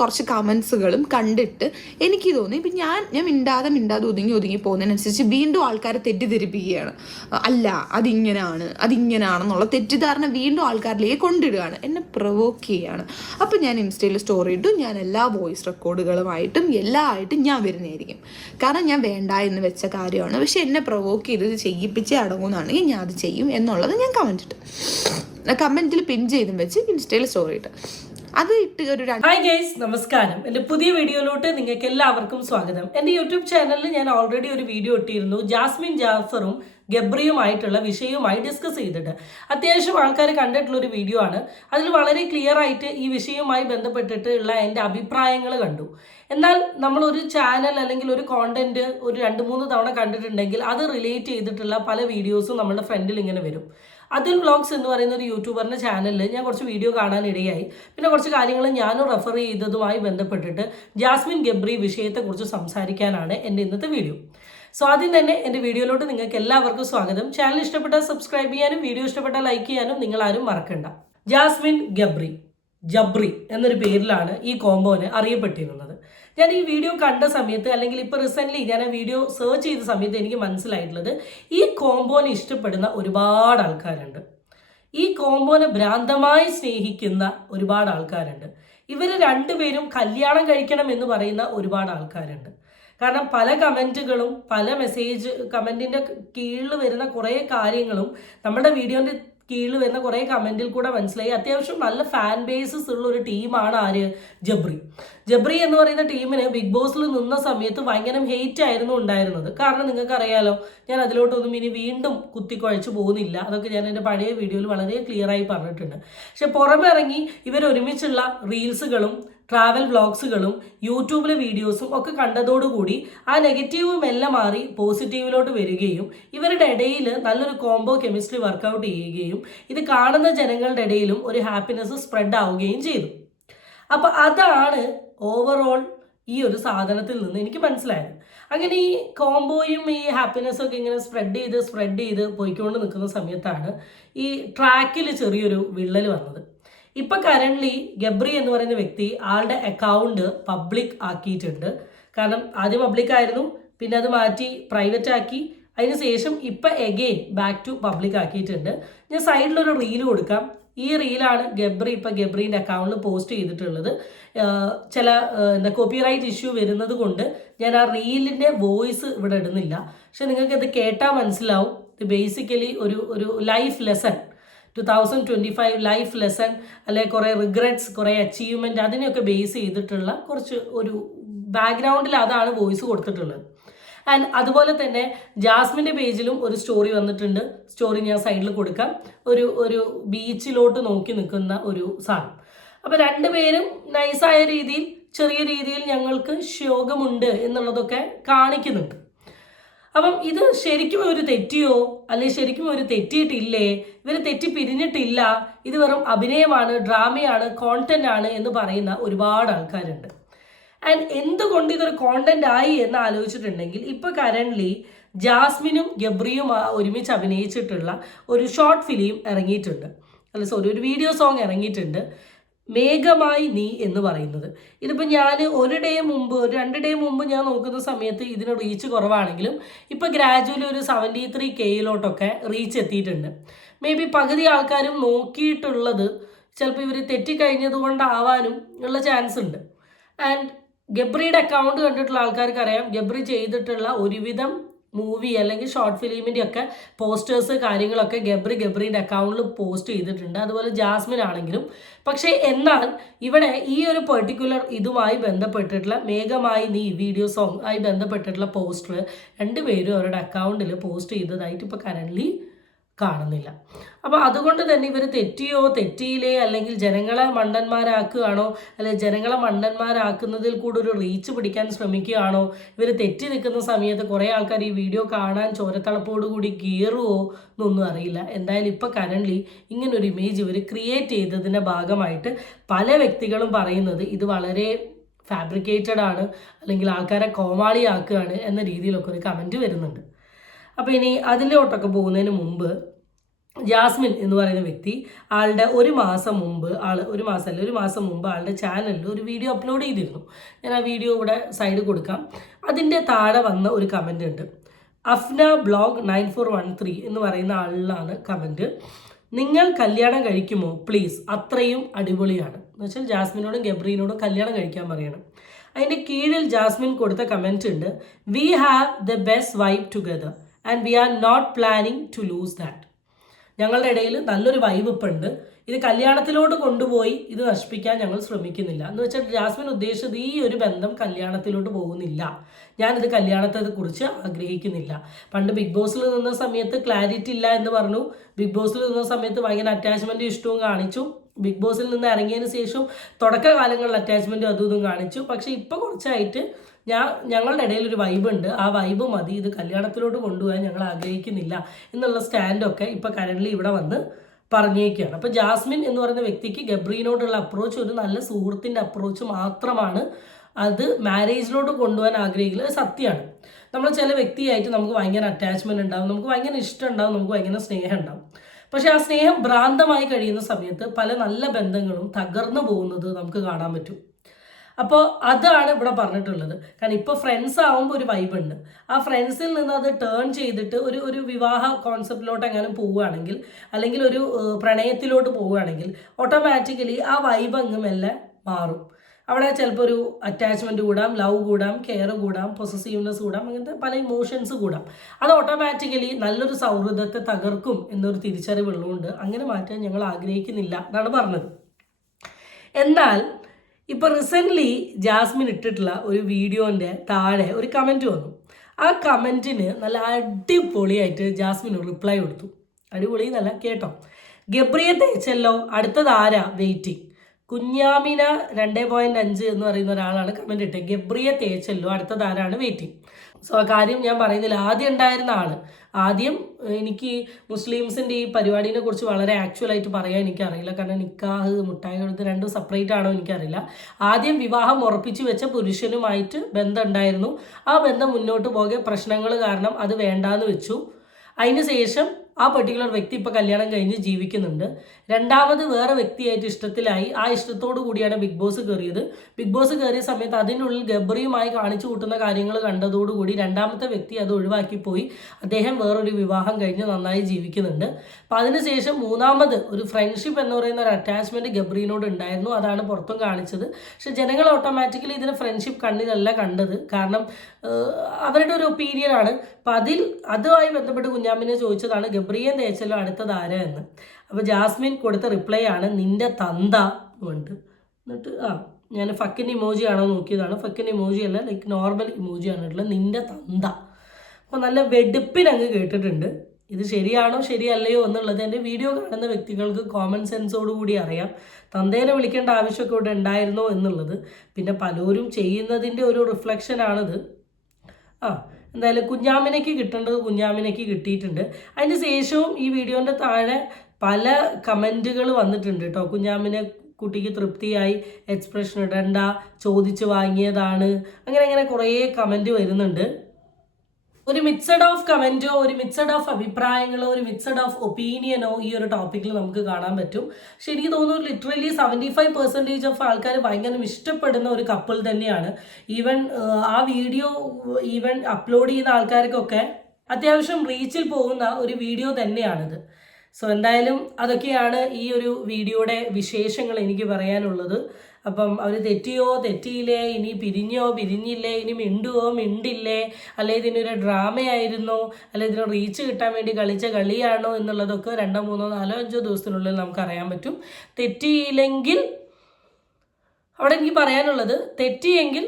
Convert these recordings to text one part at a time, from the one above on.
കുറച്ച് കമൻസുകളും കണ്ടിട്ട് എനിക്ക് തോന്നി. ഇപ്പം ഞാൻ ഞാൻ മിണ്ടാതെ മിണ്ടാതെ ഒതുങ്ങി ഒതുങ്ങി പോകുന്നതിനനുസരിച്ച് വീണ്ടും ആൾക്കാരെ തെറ്റിദ്ധരിപ്പിക്കുകയാണ്. അല്ല അതിങ്ങനാണ് അതിങ്ങനാണെന്നുള്ള തെറ്റിദ്ധാരണ വീണ്ടും ആൾക്കാരിലേക്ക് കൊണ്ടിടുകയാണ്. എന്നെ പ്രൊവോക്ക് ചെയ്യുകയാണ് അപ്പം ഞാൻ ഇൻസ്റ്റയിൽ സ്റ്റോറി ഇട്ടു. ഞാൻ എല്ലാ വോയിസ് റെക്കോർഡുകളുമായിട്ടും എല്ലാ ആയിട്ടും ഞാൻ വരുന്നതായിരിക്കും. കാരണം ഞാൻ വേണ്ട എന്ന് വെച്ച കാര്യമാണ്. പക്ഷെ എന്നെ പ്രൊവോക്ക് ചെയ്ത് ഇത് ചെയ്യിപ്പിച്ചേ അടങ്ങുന്നതാണെങ്കിൽ ഞാൻ അത് ചെയ്യും എന്നുള്ളത് ഞാൻ കമന്റ് ഇട്ടു. കമന്റിൽ പിൻ ചെയ്തും വെച്ച് ഇൻസ്റ്റയിൽ സ്റ്റോറി ഇട്ട്. അത് ഇട്ട് ഒരു ഹായ് ഗൈസ് നമസ്കാരം. എന്റെ പുതിയ വീഡിയോയിലോട്ട് നിങ്ങൾക്ക് എല്ലാവർക്കും സ്വാഗതം. എന്റെ യൂട്യൂബ് ചാനലിൽ ഞാൻ ഓൾറെഡി ഒരു വീഡിയോ ഇട്ടിരുന്നു. ജാസ്മിൻ ജാഫറും ഗബ്രിയുമായിട്ടുള്ള വിഷയവുമായി ഡിസ്കസ് ചെയ്തിട്ട്. അത്യാവശ്യം ആൾക്കാർ കണ്ടിട്ടുള്ള ഒരു വീഡിയോ ആണ്. അതിൽ വളരെ ക്ലിയർ ആയിട്ട് ഈ വിഷയവുമായി ബന്ധപ്പെട്ടിട്ടുള്ള എന്റെ അഭിപ്രായങ്ങൾ കണ്ടു. എന്നാൽ നമ്മൾ ഒരു ചാനൽ അല്ലെങ്കിൽ ഒരു കോണ്ടന്റ് ഒരു രണ്ട് മൂന്ന് തവണ കണ്ടിട്ടുണ്ടെങ്കിൽ അത് റിലേറ്റ് ചെയ്തിട്ടുള്ള പല വീഡിയോസും നമ്മുടെ ഫ്രണ്ടിൽ ഇങ്ങനെ വരും. അതിൽ വ്ളോഗ്സ് എന്ന് പറയുന്ന ഒരു യൂട്യൂബറിന്റെ ചാനലിൽ ഞാൻ കുറച്ച് വീഡിയോ കാണാൻ ഇടയായി പിന്നെ കുറച്ച് കാര്യങ്ങൾ ഞാനും റെഫർ ചെയ്തതുമായി ബന്ധപ്പെട്ടിട്ട് ജാസ്മിൻ ഗബ്രി വിഷയത്തെക്കുറിച്ച് സംസാരിക്കാനാണ് എന്റെ ഇന്നത്തെ വീഡിയോ സോ ആദ്യം തന്നെ എന്റെ വീഡിയോയിലോട്ട് നിങ്ങൾക്ക് എല്ലാവർക്കും സ്വാഗതം. ചാനൽ ഇഷ്ടപ്പെട്ടാൽ സബ്സ്ക്രൈബ് ചെയ്യാനും വീഡിയോ ഇഷ്ടപ്പെട്ടാൽ ലൈക്ക് ചെയ്യാനും നിങ്ങൾ ആരും മറക്കണ്ട. ജാസ്മിൻ ഗബ്രി. ജബ്രി എന്നൊരു പേരിലാണ് ഈ കോമ്പോന് അറിയപ്പെട്ടിരുന്നത്. ഞാൻ ഈ വീഡിയോ കണ്ട സമയത്ത് അല്ലെങ്കിൽ ഇപ്പോൾ റീസെന്റ്ലി ഞാൻ ആ വീഡിയോ സെർച്ച് ചെയ്ത സമയത്ത് എനിക്ക് മനസ്സിലായിട്ടുള്ളത് ഈ കോമ്പോനെ ഇഷ്ടപ്പെടുന്ന ഒരുപാട് ആൾക്കാരുണ്ട്. ഈ കോമ്പോനെ ഭ്രാന്തമായി സ്നേഹിക്കുന്ന ഒരുപാട് ആൾക്കാരുണ്ട്. ഇവർ രണ്ടുപേരും കല്യാണം കഴിക്കണം എന്ന് പറയുന്ന ഒരുപാട് ആൾക്കാരുണ്ട്. കാരണം പല കമന്റുകളും പല മെസ്സേജ് കമന്റിന്റെ കീഴിൽ വരുന്ന കുറേ കാര്യങ്ങളും നമ്മുടെ വീഡിയോന്റെ കീഴിൽ വരുന്ന കുറേ കമന്റിൽ കൂടെ മനസ്സിലായി. അത്യാവശ്യം നല്ല ഫാൻ ബേസസ് ഉള്ള ഒരു ടീമാണ് ആര്? ജബ്രി. ജബ്രി എന്ന് പറയുന്ന ടീമിന് ബിഗ് ബോസിൽ നിന്ന സമയത്ത് ഭയങ്കര ഹെയ്റ്റ് ആയിരുന്നു ഉണ്ടായിരുന്നത്. കാരണം നിങ്ങൾക്ക് അറിയാലോ ഞാൻ അതിലോട്ടൊന്നും ഇനി വീണ്ടും കുത്തിക്കുഴച്ച് പോകുന്നില്ല. അതൊക്കെ ഞാൻ എന്റെ പഴയ വീഡിയോയിൽ വളരെ ക്ലിയർ ആയി പറഞ്ഞിട്ടുണ്ട്. പക്ഷെ പുറമിറങ്ങി ഇവർ ഒരുമിച്ചുള്ള റീൽസുകളും ട്രാവൽ വ്ളോഗ്സുകളും യൂട്യൂബിലെ വീഡിയോസും ഒക്കെ കണ്ടതോടുകൂടി ആ നെഗറ്റീവും എല്ലാം മാറി പോസിറ്റീവിലോട്ട് വരികയും ഇവരുടെ ഇടയിൽ നല്ലൊരു കോംബോ കെമിസ്ട്രി വർക്കൗട്ട് ചെയ്യുകയും ഇത് കാണുന്ന ജനങ്ങളുടെ ഇടയിലും ഒരു ഹാപ്പിനെസ് സ്പ്രെഡ് ആവുകയും ചെയ്തു. അപ്പോൾ അതാണ് ഓവറോൾ ഈ ഒരു സാധനത്തിൽ നിന്ന് എനിക്ക് മനസ്സിലായത്. അങ്ങനെ ഈ കോംബോയും ഈ ഹാപ്പിനെസ്സും ഒക്കെ ഇങ്ങനെ സ്പ്രെഡ് ചെയ്ത് സ്പ്രെഡ് ചെയ്ത് പോയിക്കൊണ്ട് നിൽക്കുന്ന സമയത്താണ് ഈ ട്രാക്കിൽ ചെറിയൊരു വിള്ളൽ വന്നത്. ഇപ്പൊ കറന്റ് ഗബ്രി എന്ന് പറയുന്ന വ്യക്തി ആളുടെ അക്കൗണ്ട് പബ്ലിക് ആക്കിയിട്ടുണ്ട്. കാരണം ആദ്യം പബ്ലിക് ആയിരുന്നു പിന്നെ അത് മാറ്റി പ്രൈവറ്റ് ആക്കി. അതിനുശേഷം ഇപ്പൊ എഗെയിൻ ബാക്ക് ടു പബ്ലിക് ആക്കിയിട്ടുണ്ട്. ഞാൻ സൈഡിലൊരു റീൽ കൊടുക്കാം. ഈ റീലാണ് ഗബ്രി ഇപ്പൊ ഗബ്രീന്റെ അക്കൗണ്ടിൽ പോസ്റ്റ് ചെയ്തിട്ടുള്ളത്. ചില എന്താ കോപ്പിറൈറ്റ് ഇഷ്യൂ വരുന്നത് കൊണ്ട് ഞാൻ ആ റീലിന്റെ വോയിസ് ഇവിടെ ഇടുന്നില്ല. പക്ഷെ നിങ്ങൾക്ക് ഇത് കേട്ടാൽ മനസ്സിലാവും. ഇത് ബേസിക്കലി ഒരു ഒരു life lesson two thousand twenty five life lesson അല്ലെ കുറേ റിഗ്രറ്റ്സ് കുറേ അച്ചീവ്മെന്റ് അതിനെയൊക്കെ ബേസ് ചെയ്തിട്ടുള്ള കുറച്ച് ഒരു ബാക്ക്ഗ്രൗണ്ടിൽ അതാണ് വോയിസ് കൊടുത്തിട്ടുള്ളത്. ആൻഡ് അതുപോലെ തന്നെ ജാസ്മിന്റെ പേജിലും ഒരു സ്റ്റോറി വന്നിട്ടുണ്ട്. സ്റ്റോറി ഞാൻ സൈഡിൽ കൊടുക്കാം. ഒരു ഒരു ബീച്ചിലോട്ട് നോക്കി നിൽക്കുന്ന ഒരു സാധനം. അപ്പോൾ രണ്ടുപേരും നൈസായ രീതിയിൽ ചെറിയ രീതിയിൽ ഞങ്ങൾക്ക് ശോകമുണ്ട് എന്നുള്ളതൊക്കെ കാണിക്കുന്നുണ്ട്. അപ്പം ഇത് ശരിക്കും ഒരു തെറ്റിയോ? അല്ലെങ്കിൽ ശരിക്കും ഒരു തെറ്റിയിട്ടില്ലേ? ഇവർ തെറ്റി പിരിഞ്ഞിട്ടില്ല. ഇത് വെറും അഭിനയമാണ് ഡ്രാമയാണ് കോണ്ടന്റ് ആണ് എന്ന് പറയുന്ന ഒരുപാട് ആൾക്കാരുണ്ട്. ആൻഡ് എന്തുകൊണ്ട് ഇതൊരു കോണ്ടന്റ് ആയി എന്ന് ആലോചിച്ചിട്ടുണ്ടെങ്കിൽ ഇപ്പൊ കരൺലി ജാസ്മിനും ഗബ്രിയും ഒരുമിച്ച് അഭിനയിച്ചിട്ടുള്ള ഒരു ഷോർട്ട് ഫിലിം ഇറങ്ങിയിട്ടുണ്ട്. അല്ല സോറി ഒരു വീഡിയോ സോങ് ഇറങ്ങിയിട്ടുണ്ട്. മേഘമായി നീ എന്ന് പറയുന്നത്. ഇതിപ്പോൾ ഞാൻ ഒരു ഡേ മുമ്പ് ഒരു രണ്ട് ഡേ മുമ്പ് ഞാൻ നോക്കുന്ന സമയത്ത് ഇതിന് റീച്ച് കുറവാണെങ്കിലും ഇപ്പോൾ ഗ്രാജുവലി ഒരു സെവന്റി ത്രീ കെയിലോട്ടൊക്കെ റീച്ച് എത്തിയിട്ടുണ്ട്. മേ ബി പകുതി ആൾക്കാരും നോക്കിയിട്ടുള്ളത് ചിലപ്പോൾ ഇവർ തെറ്റിക്കഴിഞ്ഞത് കൊണ്ടാവാനും ഉള്ള ചാൻസ് ഉണ്ട്. ആൻഡ് ഗബ്രിയുടെ അക്കൗണ്ട് കണ്ടിട്ടുള്ള ആൾക്കാർക്ക് അറിയാം ഗബ്രി ചെയ്തിട്ടുള്ള ഒരുവിധം മൂവി അല്ലെങ്കിൽ ഷോർട്ട് ഫിലിമിന്റെ ഒക്കെ പോസ്റ്റേഴ്സ് കാര്യങ്ങളൊക്കെ ഗബ്രി ഗബ്രീന്റെ അക്കൗണ്ടിൽ പോസ്റ്റ് ചെയ്തിട്ടുണ്ട്. അതുപോലെ ജാസ്മിൻ ആണെങ്കിലും. പക്ഷേ എന്നാൽ ഇവിടെ ഈ ഒരു പെർട്ടിക്കുലർ ഇതുമായി ബന്ധപ്പെട്ടിട്ടുള്ള മേഘമായി നീ വീഡിയോ സോങ് ആയി ബന്ധപ്പെട്ടിട്ടുള്ള പോസ്റ്റർ രണ്ടുപേരും അവരുടെ അക്കൗണ്ടിൽ പോസ്റ്റ് ചെയ്തതായിട്ട് ഇപ്പോൾ കറന്റ്ലി കാണുന്നില്ല. അപ്പോൾ അതുകൊണ്ട് തന്നെ ഇവർ തെറ്റിയോ തെറ്റിയില്ലേ? അല്ലെങ്കിൽ ജനങ്ങളെ മണ്ടന്മാരാക്കുകയാണോ? അല്ലെങ്കിൽ ജനങ്ങളെ മണ്ടന്മാരാക്കുന്നതിൽ കൂടെ ഒരു റീച്ച് പിടിക്കാൻ ശ്രമിക്കുകയാണോ? ഇവർ തെറ്റി നിൽക്കുന്ന സമയത്ത് കുറേ ആൾക്കാർ ഈ വീഡിയോ കാണാൻ ചോരത്തളപ്പോടുകൂടി കീറുമോ എന്നൊന്നും അറിയില്ല. എന്തായാലും ഇപ്പോൾ കറന്റ്ലി ഇങ്ങനൊരു ഇമേജ് ഇവർ ക്രിയേറ്റ് ചെയ്തതിന്റെ ഭാഗമായിട്ട് പല വ്യക്തികളും പറയുന്നത് ഇത് വളരെ ഫാബ്രിക്കേറ്റഡ് ആണ് അല്ലെങ്കിൽ ആൾക്കാരെ കോമാളിയാക്കുകയാണ് എന്ന രീതിയിലൊക്കെ ഒരു കമന്റ് വരുന്നുണ്ട്. അപ്പോൾ ഇനി അതിലോട്ടൊക്കെ പോകുന്നതിന് മുമ്പ് ജാസ്മിൻ എന്ന് പറയുന്ന വ്യക്തി ആളുടെ ഒരു മാസം മുമ്പ് ആൾ ഒരു മാസമല്ല ഒരു മാസം മുമ്പ് ആളുടെ ചാനലിൽ ഒരു വീഡിയോ അപ്ലോഡ് ചെയ്തിരുന്നു. ഞാൻ ആ വീഡിയോ ഇവിടെ സൈഡ് കൊടുക്കാം. അതിന്റെ താഴെ വന്ന ഒരു കമന്റ് ഉണ്ട്. Afna blog nine four one three എന്ന് പറയുന്ന ആളിലാണ് കമന്റ് നിങ്ങൾ കല്യാണം കഴിക്കുമോ? പ്ലീസ് അത്രയും അടിപൊളിയാണ്. എന്ന് വെച്ചാൽ ജാസ്മിനോടും ഗബ്രീനോടും കല്യാണം കഴിക്കാൻ പറയണം. അതിന്റെ കീഴിൽ ജാസ്മിൻ കൊടുത്ത കമന്റ് ഉണ്ട് we have the best vibe together and we are not planning to lose that ഞങ്ങളുടെ ഇടയിൽ നല്ലൊരു വൈബ് ഇപ്പം ഉണ്ട്. ഇത് കല്യാണത്തിലോട്ട് കൊണ്ടുപോയി ഇത് നശിപ്പിക്കാൻ ഞങ്ങൾ ശ്രമിക്കുന്നില്ല. എന്ന് വെച്ചാൽ ജാസ്മിൻ ഉദ്ദേശിച്ചത് ഈ ഒരു ബന്ധം കല്യാണത്തിലോട്ട് പോകുന്നില്ല. ഞാനിത് കല്യാണത്തെ കുറിച്ച് ആഗ്രഹിക്കുന്നില്ല. പണ്ട് ബിഗ് ബോസിൽ നിന്ന സമയത്ത് ക്ലാരിറ്റി ഇല്ല എന്ന് പറഞ്ഞു. ബിഗ് ബോസിൽ നിന്ന സമയത്ത് ഭയങ്കര അറ്റാച്ച്മെന്റ് ഇഷ്ടവും കാണിച്ചു. ബിഗ് ബോസിൽ നിന്ന് ഇറങ്ങിയതിന് ശേഷം തുടക്കകാലങ്ങളിൽ അറ്റാച്ച്മെന്റും അതും ഇതും കാണിച്ചു. പക്ഷേ ഇപ്പോൾ കുറച്ചായിട്ട് ഞാൻ ഞങ്ങളുടെ ഇടയിൽ ഒരു വൈബ് ഉണ്ട്. ആ വൈബ് മതി. ഇത് കല്യാണത്തിലോട്ട് കൊണ്ടുപോകാൻ ഞങ്ങൾ ആഗ്രഹിക്കുന്നില്ല എന്നുള്ള സ്റ്റാൻഡൊക്കെ ഇപ്പോൾ കരണ്ടിൽ ഇവിടെ വന്ന് പറഞ്ഞേക്കുകയാണ് അപ്പോൾ ജാസ്മിൻ എന്ന് പറയുന്ന വ്യക്തിക്ക് ഗബ്രീനോടുള്ള അപ്രോച്ച് ഒരു നല്ല സുഹൃത്തിന്റെ അപ്രോച്ച് മാത്രമാണ് അത് മാരേജിലോട്ട് കൊണ്ടുപോകാൻ ആഗ്രഹിക്കുന്നത്. സത്യമാണ്. നമ്മൾ ചില വ്യക്തിയായിട്ട് നമുക്ക് ഭയങ്കര അറ്റാച്ച്മെന്റ് ഉണ്ടാവും. നമുക്ക് ഭയങ്കര ഇഷ്ടം ഉണ്ടാവും. നമുക്ക് ഭയങ്കര സ്നേഹം ഉണ്ടാവും. പക്ഷെ ആ സ്നേഹം ഭ്രാന്തമായി കഴിയുന്ന സമയത്ത് പല നല്ല ബന്ധങ്ങളും തകർന്നു പോകുന്നത് നമുക്ക് കാണാൻ പറ്റും. അപ്പോൾ അതാണ് ഇവിടെ പറഞ്ഞിട്ടുള്ളത്. കാരണം ഇപ്പോൾ ഫ്രണ്ട്സ് ആവുമ്പോൾ ഒരു വൈബ് ഉണ്ട്. ആ ഫ്രണ്ട്സിൽ നിന്ന് അത് ടേൺ ചെയ്തിട്ട് ഒരു ഒരു വിവാഹ കോൺസെപ്റ്റിലോട്ട് എങ്ങനെ പോവുകയാണെങ്കിൽ അല്ലെങ്കിൽ ഒരു പ്രണയത്തിലോട്ട് പോവുകയാണെങ്കിൽ ഓട്ടോമാറ്റിക്കലി ആ വൈബ് അങ്ങ് മെല്ലെ മാറും. അവിടെ ചിലപ്പോൾ ഒരു അറ്റാച്ച്മെന്റ് കൂടാം ലവ് കൂടാം കെയർ കൂടാം പൊസസീവ്നെസ് കൂടാം അങ്ങനത്തെ പല ഇമോഷൻസ് കൂടാം. അത് ഓട്ടോമാറ്റിക്കലി നല്ലൊരു സൗഹൃദത്തെ തകർക്കും എന്നൊരു തിരിച്ചറിവുള്ളതുകൊണ്ട് അങ്ങനെ മാറ്റാൻ ഞങ്ങൾ ആഗ്രഹിക്കുന്നില്ല എന്നാണ് പറഞ്ഞത്. എന്നാൽ ഇപ്പൊ റീസെന്റ് ജാസ്മിൻ ഇട്ടിട്ടുള്ള ഒരു വീഡിയോന്റെ താഴെ ഒരു കമന്റ് വന്നു. ആ കമന്റിന് നല്ല അടിപൊളിയായിട്ട് ജാസ്മിൻ റിപ്ലൈ കൊടുത്തു. അടിപൊളി നല്ല കേട്ടോ. ഗബ്രിയെ തേച്ചല്ലോ അടുത്തത് ആരാ? വെയിറ്റിംഗ് കുഞ്ഞാമിന രണ്ട് പോയിന്റ് അഞ്ച് എന്ന് പറയുന്ന ഒരാളാണ് കമന്റ് ഇട്ടത്. ഗബ്രിയെ തേച്ചല്ലോ അടുത്തത് ആരാണ്? വെയിറ്റിംഗ് സോ ആ കാര്യം ഞാൻ പറയുന്നില്ല ആദ്യം ഉണ്ടായിരുന്ന ആൾ. ആദ്യം എനിക്ക് മുസ്ലിംസിന്റെ ഈ പരിപാടിനെ കുറിച്ച് വളരെ ആക്ച്വലായിട്ട് പറയാൻ എനിക്കറിയില്ല. കാരണം നിക്കാഹ് മുട്ടായി കൊടുത്ത് രണ്ടും സെപ്പറേറ്റ് ആണോ എനിക്കറിയില്ല. ആദ്യം വിവാഹം ഉറപ്പിച്ചു വെച്ച പുരുഷനുമായിട്ട് ബന്ധം ഉണ്ടായിരുന്നു ആ ബന്ധം മുന്നോട്ട് പോകെ പ്രശ്നങ്ങൾ കാരണം അത് വേണ്ടാന്ന് വെച്ചു. അതിന് ശേഷം ആ പെർട്ടിക്കുലർ വ്യക്തി ഇപ്പോൾ കല്യാണം കഴിഞ്ഞ് ജീവിക്കുന്നുണ്ട്. രണ്ടാമത് വേറെ വ്യക്തിയായിട്ട് ഇഷ്ടത്തിലായി. ആ ഇഷ്ടത്തോടു കൂടിയാണ് ബിഗ് ബോസ് കയറിയത്. ബിഗ് ബോസ് കയറിയ സമയത്ത് അതിനുള്ളിൽ ഗബ്രിയുമായി കാണിച്ചു കൂട്ടുന്ന കാര്യങ്ങൾ കണ്ടതോടുകൂടി രണ്ടാമത്തെ വ്യക്തി അത് ഒഴിവാക്കി പോയി അദ്ദേഹം വേറൊരു വിവാഹം കഴിഞ്ഞ് നന്നായി ജീവിക്കുന്നുണ്ട്. അപ്പം അതിനുശേഷം മൂന്നാമത് ഒരു ഫ്രണ്ട്ഷിപ്പ് എന്ന് പറയുന്ന ഒരു അറ്റാച്ച്മെന്റ് ഗബ്രീനോട് ഉണ്ടായിരുന്നു. അതാണ് പുറത്തും കാണിച്ചത്. പക്ഷെ ജനങ്ങൾ ഓട്ടോമാറ്റിക്കലി ഇതിനെ ഫ്രണ്ട്ഷിപ്പ് കണ്ണിലല്ല കണ്ടത്. കാരണം അവരുടെ ഒരു ഒപ്പീനിയൻ ആണ്. അപ്പം അതിൽ അതുമായി ബന്ധപ്പെട്ട് കുഞ്ഞാമ്മിനെ ചോദിച്ചതാണ് ഗബ്രിയൻ തേച്ചല്ലോ അടുത്തത് ആരാ എന്ന്. അപ്പോൾ ജാസ്മിൻ കൊടുത്ത റിപ്ലൈ ആണ് നിന്റെ തന്ത ഉണ്ട്. എന്നിട്ട് ആ ഞാൻ ഫക്കിൻ ഇമോജി ആണോ നോക്കിയതാണ്. ഫക്കിൻ ഇമോജി അല്ല ലൈക്ക് നോർമൽ ഇമോജി ആണ് ഉള്ളത് നിന്റെ തന്ത അപ്പോൾ നല്ല വെടുപ്പിനങ്ങ് കേട്ടിട്ടുണ്ട്. ഇത് ശരിയാണോ ശരിയല്ലയോ എന്നുള്ളത് എന്റെ വീഡിയോ കാണുന്ന വ്യക്തികൾക്ക് കോമൺ സെൻസോട് കൂടി അറിയാം. തന്തേനെ വിളിക്കേണ്ട ആവശ്യമൊക്കെ ഇവിടെ ഉണ്ടായിരുന്നോ എന്നുള്ളത്. പിന്നെ പലരും ചെയ്യുന്നതിന്റെ ഒരു റിഫ്ലക്ഷനാണിത് ആ എന്തായാലും കുഞ്ഞാമിനയ്ക്ക് കിട്ടേണ്ടത് കുഞ്ഞാമിനയ്ക്ക് കിട്ടിയിട്ടുണ്ട്. അതിന് ശേഷവും ഈ വീഡിയോന്റെ താഴെ പല കമന്റുകൾ വന്നിട്ടുണ്ട് കേട്ടോ. കുഞ്ഞാമിനെ കുട്ടിക്ക് തൃപ്തിയായി എക്സ്പ്രഷൻ ഇടണ്ട ചോദിച്ചു വാങ്ങിയതാണ് അങ്ങനെ അങ്ങനെ കുറേ കമന്റ് വരുന്നുണ്ട്. ഒരു മിക്സഡ് ഓഫ് കമന്റോ ഒരു മിക്സഡ് ഓഫ് അഭിപ്രായങ്ങളോ ഒരു മിക്സഡ് ഓഫ് ഒപ്പീനിയനോ ഈ ഒരു ടോപ്പിക്കിൽ നമുക്ക് കാണാൻ പറ്റും. പക്ഷെ എനിക്ക് തോന്നുന്നു literally seventy five percentage of ആൾക്കാർ ഭയങ്കര ഇഷ്ടപ്പെടുന്ന ഒരു കപ്പിൾ തന്നെയാണ്. ഈവൻ ആ വീഡിയോ ഈവൻ അപ്ലോഡ് ചെയ്യുന്ന ആൾക്കാർക്കൊക്കെ അത്യാവശ്യം റീച്ചിൽ പോകുന്ന ഒരു വീഡിയോ തന്നെയാണിത്. സോ എന്തായാലും അതൊക്കെയാണ് ഈ ഒരു വീഡിയോയുടെ വിശേഷങ്ങൾ എനിക്ക് പറയാനുള്ളത്. അപ്പം അവർ തെറ്റിയോ തെറ്റിയില്ലേ ഇനി പിരിഞ്ഞോ പിരിഞ്ഞില്ലേ ഇനി മിണ്ടുവോ മിണ്ടില്ലേ അല്ലെ ഇതിനൊരു ഡ്രാമയായിരുന്നോ അല്ലെ ഇതിന് റീച്ച് കിട്ടാൻ വേണ്ടി കളിച്ച കളിയാണോ എന്നുള്ളതൊക്കെ രണ്ടോ മൂന്നോ നാലോ അഞ്ചോ ദിവസത്തിനുള്ളിൽ നമുക്ക് അറിയാൻ പറ്റും. തെറ്റിയില്ലെങ്കിൽ അവിടെ എനിക്ക് പറയാനുള്ളത് തെറ്റിയെങ്കിൽ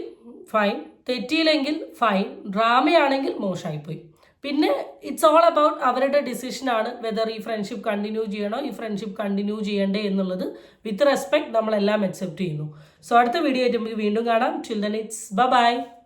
ഫൈൻ തെറ്റിയില്ലെങ്കിൽ ഫൈൻ ഡ്രാമയാണെങ്കിൽ മോശമായിപ്പോയി. പിന്നെ ഇറ്റ്സ് ഓൾ അബൌട്ട് അവരുടെ ഡിസിഷനാണ് വെദർ ഈ ഫ്രണ്ട്ഷിപ്പ് കണ്ടിന്യൂ ചെയ്യണോ ഈ ഫ്രണ്ട്ഷിപ്പ് കണ്ടിന്യൂ ചെയ്യണ്ടേ എന്നുള്ളത് വിത്ത് റെസ്പെക്ട് നമ്മളെല്ലാം അക്സെപ്റ്റ് ചെയ്യുന്നു. സോ അടുത്ത വീഡിയോ ആയിട്ട് നമുക്ക് വീണ്ടും കാണാം. ചിൽ ഇറ്റ്സ് ബൈ